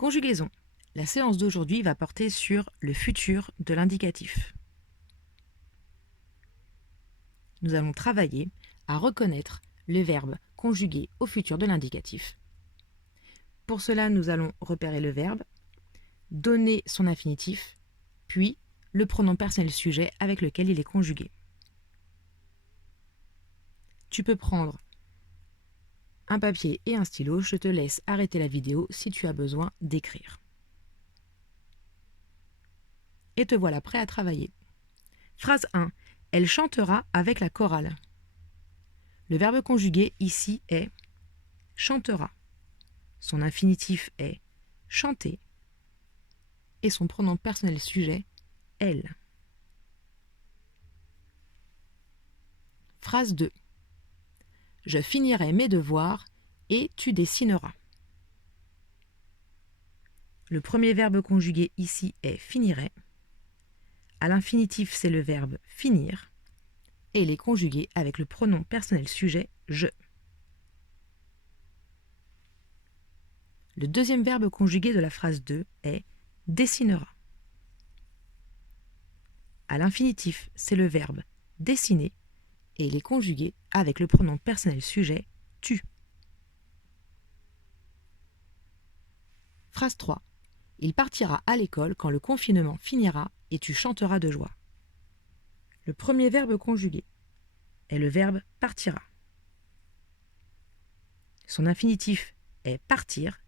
Conjugaison. La séance d'aujourd'hui va porter sur le futur de l'indicatif. Nous allons travailler à reconnaître le verbe conjugué au futur de l'indicatif. Pour cela, nous allons repérer le verbe, donner son infinitif, puis le pronom personnel sujet avec lequel il est conjugué. Tu peux prendre un papier et un stylo, je te laisse arrêter la vidéo si tu as besoin d'écrire. Et te voilà prêt à travailler. Phrase 1. Elle chantera avec la chorale. Le verbe conjugué ici est chantera. Son infinitif est chanter. Et son pronom personnel sujet, elle. Phrase 2. Je finirai mes devoirs et tu dessineras. Le premier verbe conjugué ici est finirait. À l'infinitif, c'est le verbe finir. Et il est conjugué avec le pronom personnel sujet je. Le deuxième verbe conjugué de la phrase 2 est dessinera. À l'infinitif, c'est le verbe dessiner et il est conjugué avec le pronom personnel sujet tu. Phrase 3. Il partira à l'école quand le confinement finira et tu chanteras de joie. Le premier verbe conjugué est le verbe partira. Son infinitif est partir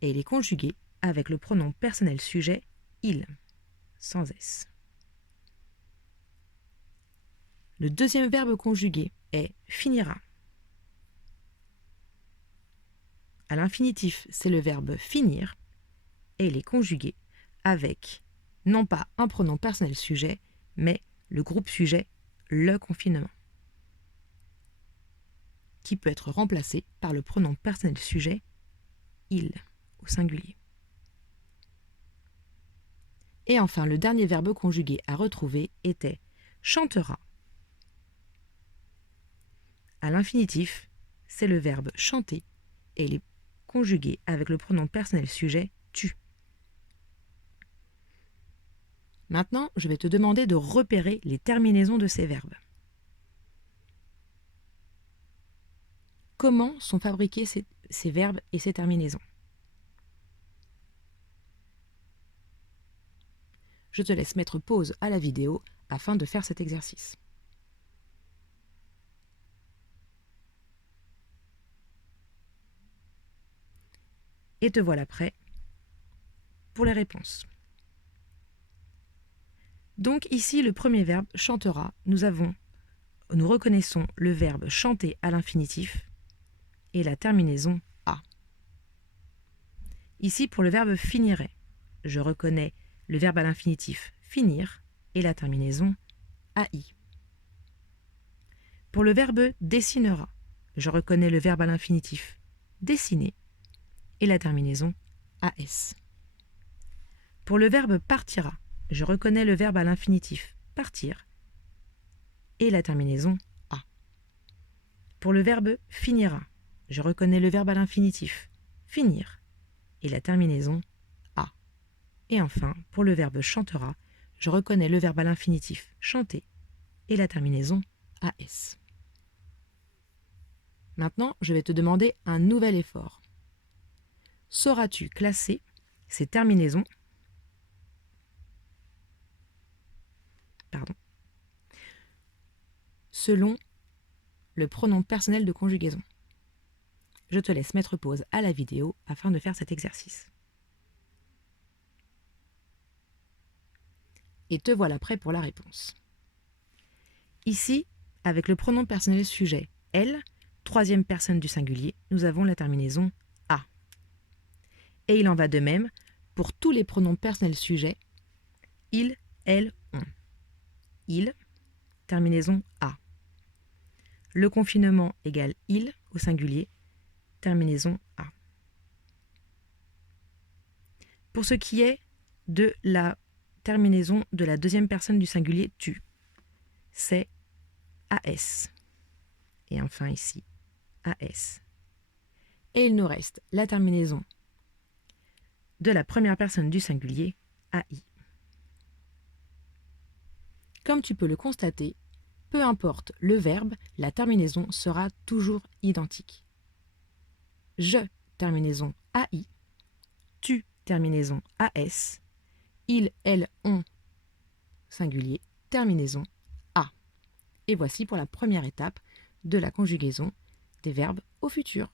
et il est conjugué avec le pronom personnel sujet il, sans S. Le deuxième verbe conjugué est finira. À l'infinitif, c'est le verbe finir et il est conjugué avec non pas un pronom personnel sujet, mais le groupe sujet le confinement, qui peut être remplacé par le pronom personnel sujet il au singulier. Et enfin, le dernier verbe conjugué à retrouver était chantera. À l'infinitif, c'est le verbe chanter et il est conjugué avec le pronom personnel sujet tu. Maintenant, je vais te demander de repérer les terminaisons de ces verbes. Comment sont fabriqués ces verbes et ces terminaisons? Je te laisse mettre pause à la vidéo afin de faire cet exercice. Et te voilà prêt pour les réponses. Donc ici, le premier verbe chantera, nous reconnaissons le verbe chanter à l'infinitif et la terminaison a. Ici, pour le verbe finirait, je reconnais le verbe à l'infinitif finir et la terminaison ai. Pour le verbe dessinera, je reconnais le verbe à l'infinitif dessiner et la terminaison as. Pour le verbe partira, je reconnais le verbe à l'infinitif partir et la terminaison a. Pour le verbe finira, je reconnais le verbe à l'infinitif finir et la terminaison a. Et enfin, pour le verbe chantera, je reconnais le verbe à l'infinitif chanter et la terminaison as. Maintenant, je vais te demander un nouvel effort. Sauras-tu classer ces terminaisons selon le pronom personnel de conjugaison? Je te laisse mettre pause à la vidéo afin de faire cet exercice. Et te voilà prêt pour la réponse. Ici, avec le pronom personnel sujet elle, troisième personne du singulier, nous avons la terminaison a. Et il en va de même pour tous les pronoms personnels sujets il, elle, on. Il, terminaison a. Le confinement égale il au singulier, terminaison a. Pour ce qui est de la terminaison de la deuxième personne du singulier tu, c'est as. Et enfin ici, as. Et il nous reste la terminaison de la première personne du singulier AI. Comme tu peux le constater, peu importe le verbe, la terminaison sera toujours identique. Je, terminaison AI, tu, terminaison AS, il, elle, on, singulier, terminaison A. Et voici pour la première étape de la conjugaison des verbes au futur.